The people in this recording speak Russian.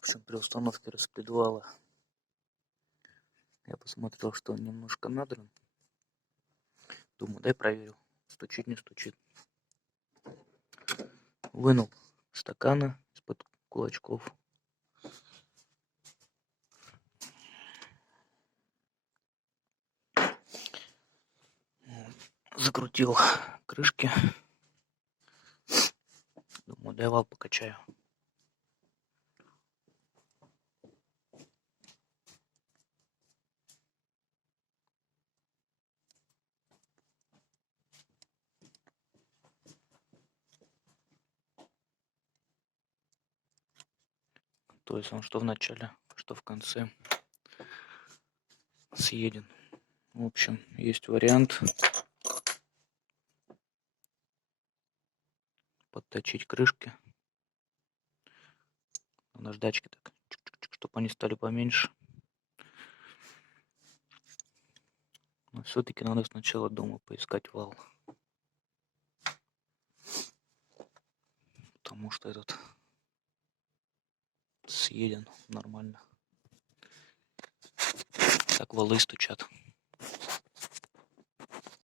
общем, при установке распредвала я посмотрел, что он немножко надран. Думаю, дай проверю, стучит, не стучит. Вынул стаканы из-под кулачков. Закрутил крышки. Думаю, дай вал покачаю. То есть он что в начале, что в конце съеден. В общем, есть вариант подточить крышки на наждачке, так, чтобы они стали поменьше. Но все-таки надо сначала дома поискать вал, потому что этот съеден нормально. Так валы стучат.